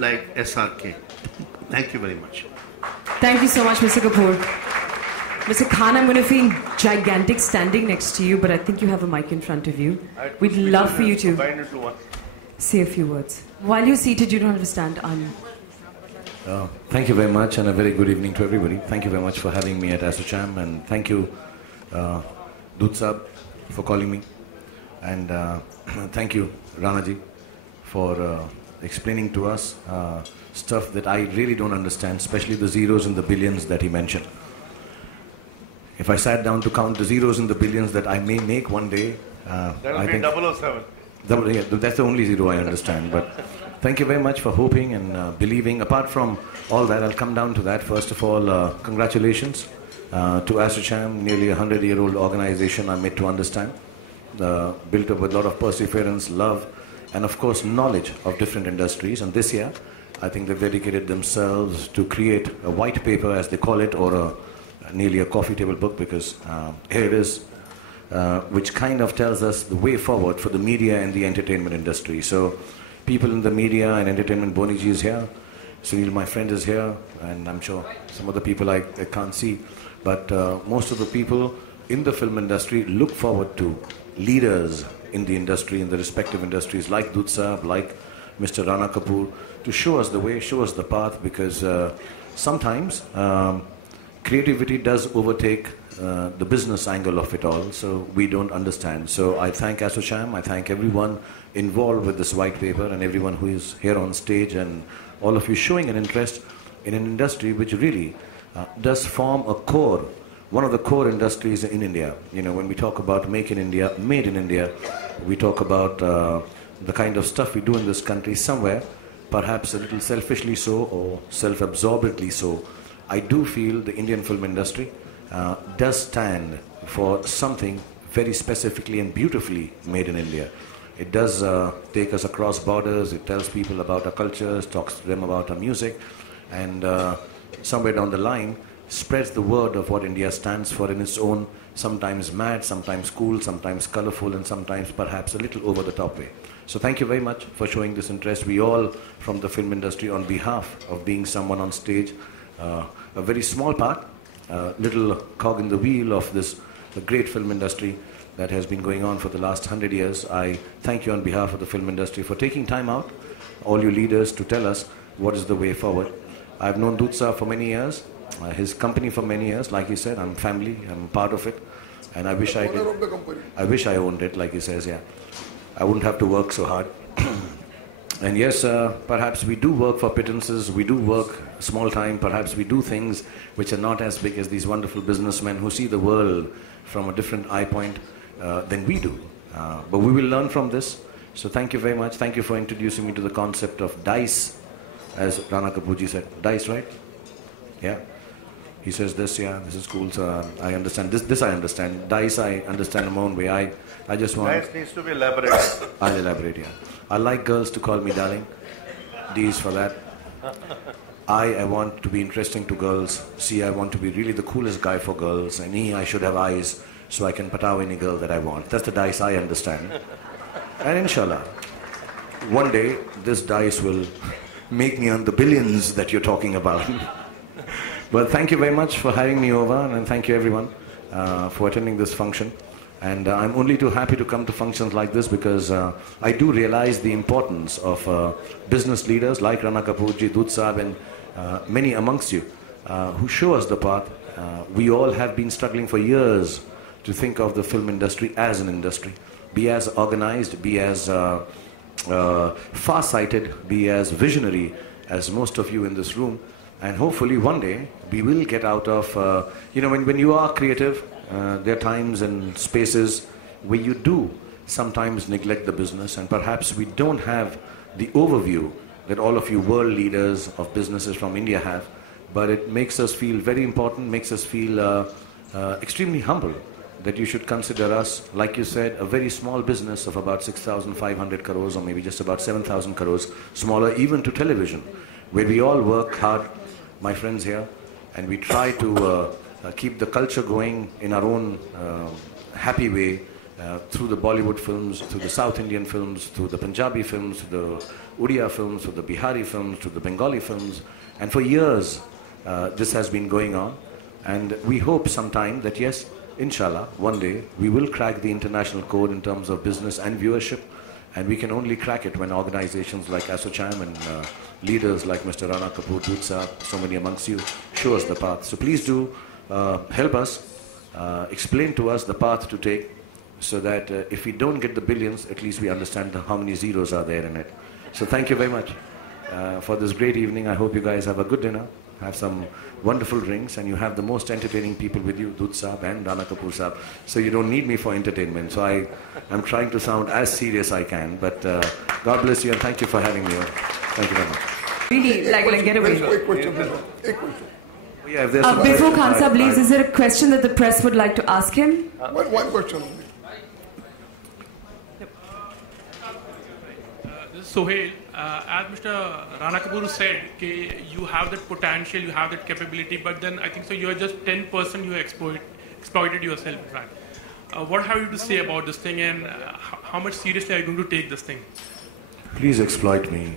like SRK. Thank you very much. Thank you so much, Mr. Kapoor. Mr. Khan, I'm going to feel gigantic standing next to you, but I think you have a mic in front of you. We'd love for you to say a few words. While you're seated, you don't have to stand. Thank you very much, and a very good evening to everybody. Thank you very much for having me at ASSOCHAM, and thank you, Dud Sahab, for calling me. And thank you, Ranaji, for explaining to us stuff that I really don't understand, especially the zeros and the billions that he mentioned. If I sat down to count the zeros and the billions that I may make one day, that'll be 007. Yeah, that's the only zero I understand. But thank you very much for hoping and believing. Apart from all that, I'll come down to that. First of all, congratulations to ASSOCHAM, nearly a 100-year-old organization, I'm made to understand. Built up with a lot of perseverance, love, and of course knowledge of different industries. And this year, I think they've dedicated themselves to create a white paper, as they call it, or nearly a coffee table book, because here it is, which kind of tells us the way forward for the media and the entertainment industry. So people in the media and entertainment, Boniji is here, Sunil, my friend, is here, and I'm sure some other people I can't see, but most of the people in the film industry look forward to leaders in the industry, in the respective industries, like Dud Sahab, like Mr. Rana Kapoor, to show us the way, show us the path, because sometimes creativity does overtake the business angle of it all, so we don't understand. So I thank ASSOCHAM, I thank everyone involved with this white paper, and everyone who is here on stage, and all of you showing an interest in an industry which really does form a core, one of the core industries in India. You know, when we talk about Make in India, Made in India, we talk about the kind of stuff we do in this country somewhere, perhaps a little selfishly so, or self-absorbedly so. I do feel the Indian film industry does stand for something very specifically and beautifully made in India. It does take us across borders, it tells people about our cultures, talks to them about our music, and somewhere down the line spreads the word of what India stands for in its own, sometimes mad, sometimes cool, sometimes colorful, and sometimes perhaps a little over the top way. So thank you very much for showing this interest. We all from the film industry, on behalf of being someone on stage, a very small part, little cog in the wheel of this great film industry that has been going on for the last 100 years. I thank you on behalf of the film industry for taking time out, all you leaders, to tell us what is the way forward. I've known Dud Sahab for many years, his company for many years. Like he said, I'm family, I'm part of it, and I wish I did. I wish I owned it, like he says, yeah. I wouldn't have to work so hard. And yes, perhaps we do work for pittances, we do work small time, perhaps we do things which are not as big as these wonderful businessmen who see the world from a different eye point than we do. But we will learn from this. So thank you very much. Thank you for introducing me to the concept of dice, as Rana Kapoorji said. Dice, right? Yeah. He says this, yeah, this is cool, so I understand. This I understand. Dice I understand in my own way. I just want... Dice needs to be elaborated. I'll elaborate, yeah. I like girls to call me darling. D is for that. I want to be interesting to girls. C, I want to be really the coolest guy for girls. And E, I should have eyes so I can pataw any girl that I want. That's the dice I understand. And inshallah, one day this dice will make me earn the billions that you're talking about. Well, thank you very much for having me over, and thank you everyone for attending this function. And I'm only too happy to come to functions like this, because I do realize the importance of business leaders like Rana Kapoorji, Dud Sahab, and many amongst you who show us the path. We all have been struggling for years to think of the film industry as an industry. Be as organized, be as far-sighted, be as visionary as most of you in this room. And hopefully one day we will get out of, you know, when you are creative, there are times and spaces where you do sometimes neglect the business, and perhaps we don't have the overview that all of you world leaders of businesses from India have, but it makes us feel very important, makes us feel extremely humble that you should consider us, like you said, a very small business of about 6,500 crores, or maybe just about 7,000 crores, smaller even to television, where we all work hard, my friends here, and we try to keep the culture going in our own happy way, through the Bollywood films, through the South Indian films, through the Punjabi films, through the Odia films, through the Bihari films, through the Bengali films. And for years, this has been going on. And we hope sometime that, yes, inshallah, one day, we will crack the international code in terms of business and viewership. And we can only crack it when organizations like ASSOCHAM and leaders like Mr. Rana Kapoor, Dutsa, so many amongst you, show us the path. So please do help us, explain to us the path to take, so that if we don't get the billions, at least we understand how many zeros are there in it. So thank you very much for this great evening. I hope you guys have a good dinner, have some wonderful drinks, and you have the most entertaining people with you, Dut Saab and Rana Kapoor Saab. So you don't need me for entertainment. So I'm trying to sound as serious I can. But God bless you and thank you for having me. Thank you very much. Really, like get away. Quick question. Yeah, before Khan Saab leaves, is there a question that the press would like to ask him? One question only. This is Sohail. As Mr. Rana Kapoor said, you have that potential, you have that capability, but then I think so you are just 10% you exploited yourself, in fact. What have you to say about this thing, and how much seriously are you going to take this thing? Please exploit me.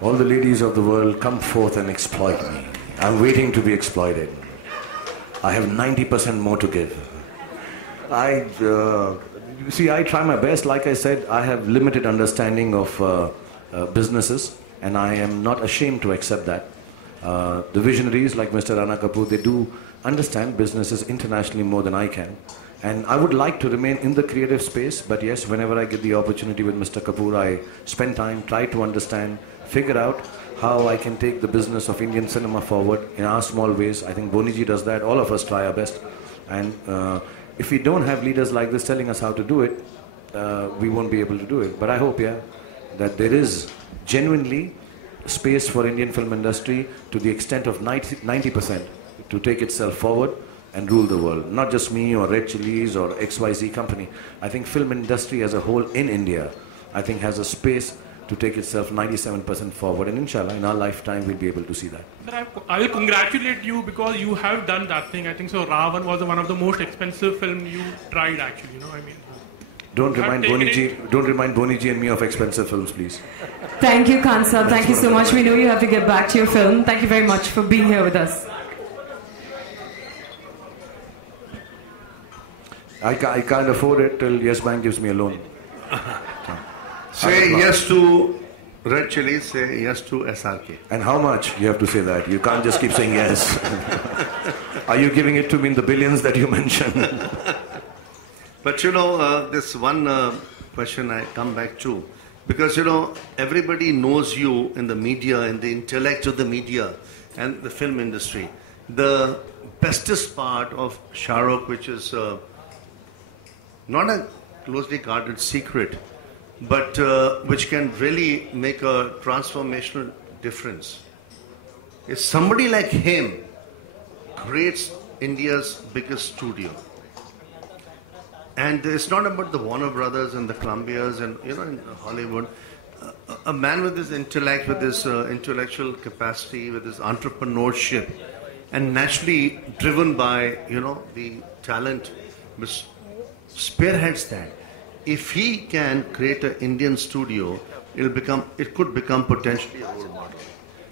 All the ladies of the world, come forth and exploit me. I'm waiting to be exploited. I have 90% more to give. You see, I try my best. Like I said, I have limited understanding of businesses, and I am not ashamed to accept that. The visionaries like Mr. Rana Kapoor, they do understand businesses internationally more than I can. And I would like to remain in the creative space, but yes, whenever I get the opportunity with Mr. Kapoor, I spend time, try to understand, figure out how I can take the business of Indian cinema forward in our small ways. I think Boniji does that. All of us try our best. And if we don't have leaders like this telling us how to do it, we won't be able to do it. But I hope, that there is genuinely space for Indian film industry to the extent of 90% to take itself forward and rule the world. Not just me or Red Chilies or XYZ company. I think film industry as a whole in India, I think has a space to take itself 97% forward, and inshallah in our lifetime we'll be able to see that. Sir, I will congratulate you because you have done that thing. I think so Ravan was one of the most expensive film you tried actually, Don't remind Boniji and me of expensive films, please. Thank you, Khan Saab. Thank you so much. We know you have to get back to your film. Thank you very much for being here with us. I can't afford it till Yes Bank gives me a loan. Say yes to Red Chilies, say yes to SRK. And how much? You have to say that. You can't just keep saying yes. Are you giving it to me in the billions that you mentioned? But this one question I come back to. Because everybody knows you in the media, in the intellect of the media and the film industry. The bestest part of Shahrukh, which is not a closely guarded secret, but which can really make a transformational difference, is somebody like him creates India's biggest studio. And it's not about the Warner Brothers and the Columbias and in Hollywood. A man with his intellect, with his intellectual capacity, with his entrepreneurship, and naturally driven by the talent which spearheads that. If he can create an Indian studio, it could become potentially a role model.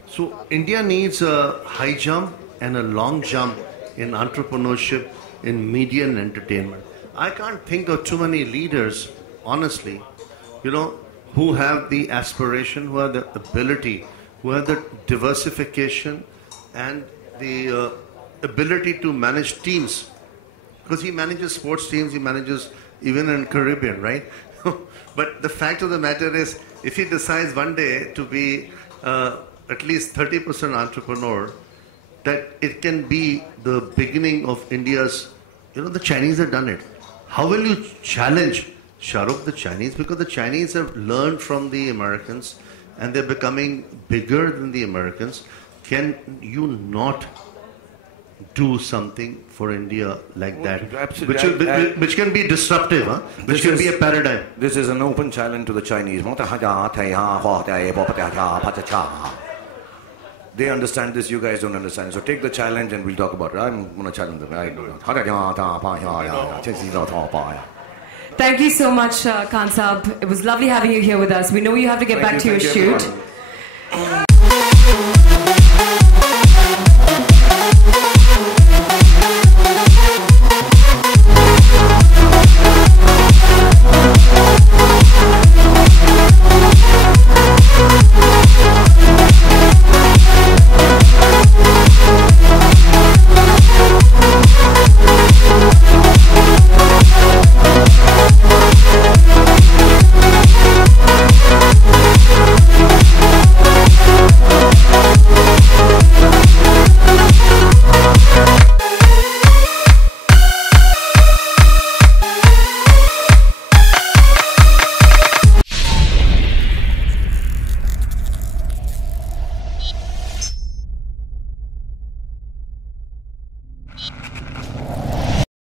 So India needs a high jump and a long jump in entrepreneurship, in media and entertainment. I can't think of too many leaders, honestly, who have the aspiration, who have the ability, who have the diversification and the ability to manage teams. Because he manages sports teams, he manages even in Caribbean, right? But the fact of the matter is, if he decides one day to be at least 30% entrepreneur, that it can be the beginning of India's, the Chinese have done it. How will you challenge Shahrukh, the Chinese? Because the Chinese have learned from the Americans and they're becoming bigger than the Americans. Can you not do something for India like that? Absolutely. Which can be disruptive, which can be a paradigm. This is an open challenge to the Chinese. They understand this, you guys don't understand. So take the challenge and we'll talk about it. I'm going to challenge them. Thank you so much, Khan Saab. It was lovely having you here with us. We know you have to get back to your shoot.